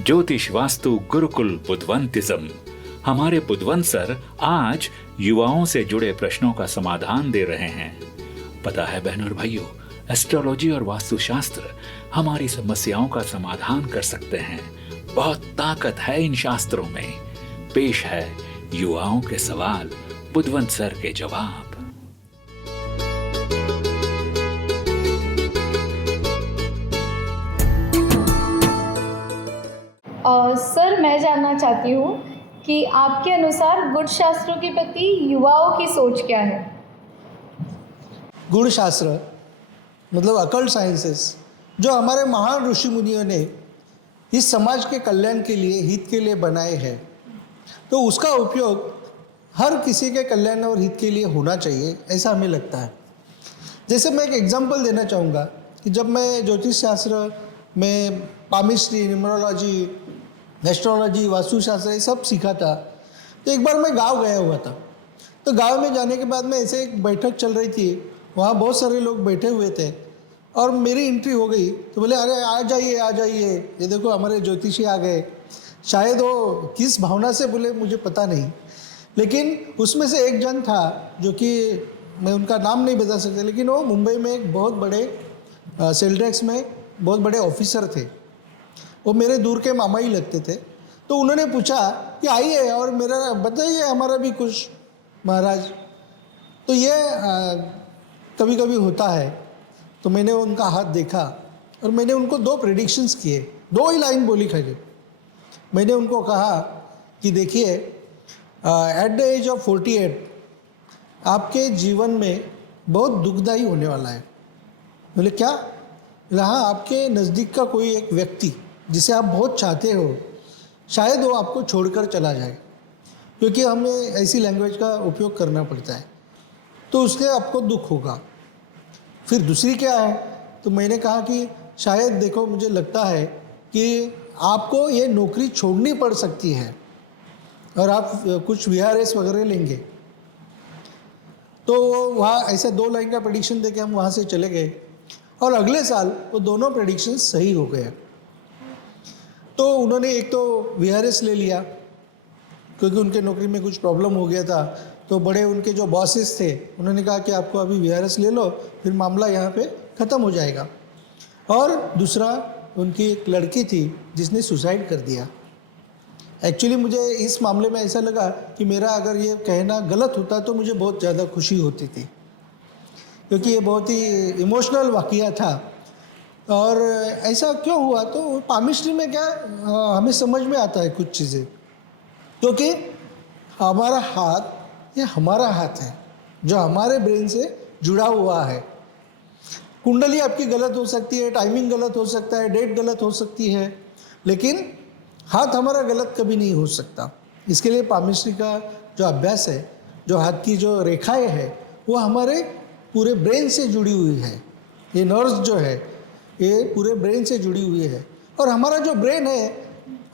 ज्योतिष वास्तु गुरुकुल बुधवंतिज्म। हमारे बुधवंत सर आज युवाओं से जुड़े प्रश्नों का समाधान दे रहे हैं। पता है बहनों और भाइयों, एस्ट्रोलॉजी और वास्तुशास्त्र हमारी समस्याओं का समाधान कर सकते हैं। बहुत ताकत है इन शास्त्रों में। पेश है युवाओं के सवाल, बुधवंत सर के जवाब। सर, मैं जानना चाहती हूँ कि आपके अनुसार गुण शास्त्रों के प्रति युवाओं की सोच क्या है? गुण शास्त्र मतलब अकल्ट साइंसेस जो हमारे महान ऋषि मुनियों ने इस समाज के कल्याण के लिए, हित के लिए बनाए हैं, तो उसका उपयोग हर किसी के कल्याण और हित के लिए होना चाहिए, ऐसा हमें लगता है। जैसे मैं एक एग्जांपल देना चाहूँगा कि जब मैं ज्योतिष शास्त्र में पामिस्ट्री, न्यूमरोलॉजी, एस्ट्रोलॉजी, वास्तुशास्त्र ये सब सीखा था, तो एक बार मैं गांव गया हुआ था। तो गांव में जाने के बाद में ऐसे एक बैठक चल रही थी, वहाँ बहुत सारे लोग बैठे हुए थे और मेरी एंट्री हो गई। तो बोले, अरे आ जाइए आ जाइए, ये देखो हमारे ज्योतिषी आ गए। शायद वो किस भावना से बोले मुझे पता नहीं, लेकिन उसमें से एक जन था जो कि मैं उनका नाम नहीं बता सकता, लेकिन वो मुंबई में एक बहुत बड़े सेल टैक्स में बहुत बड़े ऑफिसर थे। वो मेरे दूर के मामा ही लगते थे। तो उन्होंने पूछा कि आइए और मेरा बताइए हमारा भी कुछ महाराज। तो ये कभी कभी होता है। तो मैंने उनका हाथ देखा और मैंने उनको दो प्रेडिक्शंस किए, दो ही लाइन बोली खाली। मैंने उनको कहा कि देखिए, एट द एज ऑफ 48 आपके जीवन में बहुत दुखदायी होने वाला है। बोले क्या? हाँ, आपके नज़दीक का कोई एक व्यक्ति जिसे आप बहुत चाहते हो, शायद वो आपको छोड़कर चला जाए, क्योंकि हमें ऐसी लैंग्वेज का उपयोग करना पड़ता है, तो उससे आपको दुख होगा। फिर दूसरी क्या है? तो मैंने कहा कि शायद देखो, मुझे लगता है कि आपको ये नौकरी छोड़नी पड़ सकती है और आप कुछ VRS वगैरह लेंगे। तो वहाँ ऐसे दो लाइन का प्रेडिक्शन देके हम वहाँ से चले गए और अगले साल वो दोनों प्रेडिक्शन सही हो गए। तो उन्होंने एक तो VRS ले लिया क्योंकि उनके नौकरी में कुछ प्रॉब्लम हो गया था। तो बड़े उनके जो बॉसेस थे उन्होंने कहा कि आपको अभी VRS ले लो, फिर मामला यहाँ पे ख़त्म हो जाएगा। और दूसरा, उनकी एक लड़की थी जिसने सुसाइड कर दिया। एक्चुअली मुझे इस मामले में ऐसा लगा कि मेरा अगर ये कहना गलत होता तो मुझे बहुत ज़्यादा खुशी होती थी, क्योंकि ये बहुत ही इमोशनल वाक़या था। और ऐसा क्यों हुआ? तो पामिस्ट्री में क्या हमें समझ में आता है कुछ चीज़ें, क्योंकि हमारा हाथ ये हमारा हाथ है जो हमारे ब्रेन से जुड़ा हुआ है। कुंडली आपकी गलत हो सकती है, टाइमिंग गलत हो सकता है, डेट गलत हो सकती है, लेकिन हाथ हमारा गलत कभी नहीं हो सकता। इसके लिए पामिस्ट्री का जो अभ्यास है, जो हाथ की जो रेखाएं हैं, वो हमारे पूरे ब्रेन से जुड़ी हुई है। ये नर्व्स जो है ये पूरे ब्रेन से जुड़ी हुई है। और हमारा जो ब्रेन है,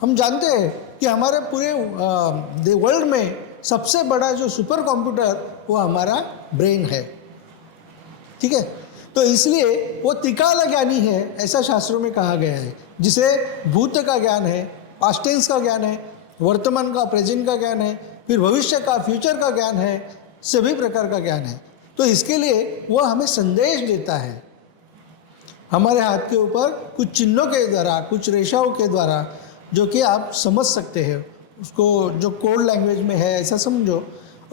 हम जानते हैं कि हमारे पूरे वर्ल्ड में सबसे बड़ा जो सुपर कंप्यूटर वो हमारा ब्रेन है। ठीक है? तो इसलिए वो त्रिकाल ज्ञानी है, ऐसा शास्त्रों में कहा गया है, जिसे भूत का ज्ञान है, पास्ट टेंस का ज्ञान है, वर्तमान का, प्रेजेंट का ज्ञान है, फिर भविष्य का, फ्यूचर का ज्ञान है, सभी प्रकार का ज्ञान है। तो इसके लिए वो हमें संदेश देता है। हमारे हाथ के ऊपर कुछ चिन्हों के द्वारा, कुछ रेखाओं के द्वारा, जो कि आप समझ सकते हैं उसको, जो कोड लैंग्वेज में है ऐसा समझो,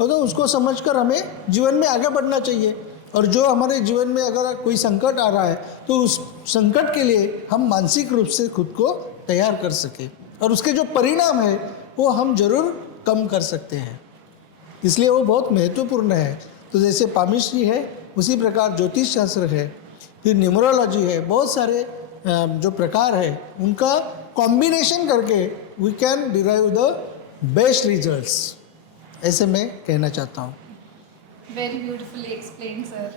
और तो उसको समझकर हमें जीवन में आगे बढ़ना चाहिए। और जो हमारे जीवन में अगर कोई संकट आ रहा है तो उस संकट के लिए हम मानसिक रूप से खुद को तैयार कर सकें और उसके जो परिणाम है वो हम जरूर कम कर सकते हैं। इसलिए वो बहुत महत्वपूर्ण है। तो जैसे पामिस्ट्री है, उसी प्रकार ज्योतिष शास्त्र है, फिर न्यूमरोलॉजी है, बहुत सारे जो प्रकार है उनका कॉम्बिनेशन करके we can derive the best results, ऐसे मैं कहना चाहता हूँ। Very beautifully explain sir.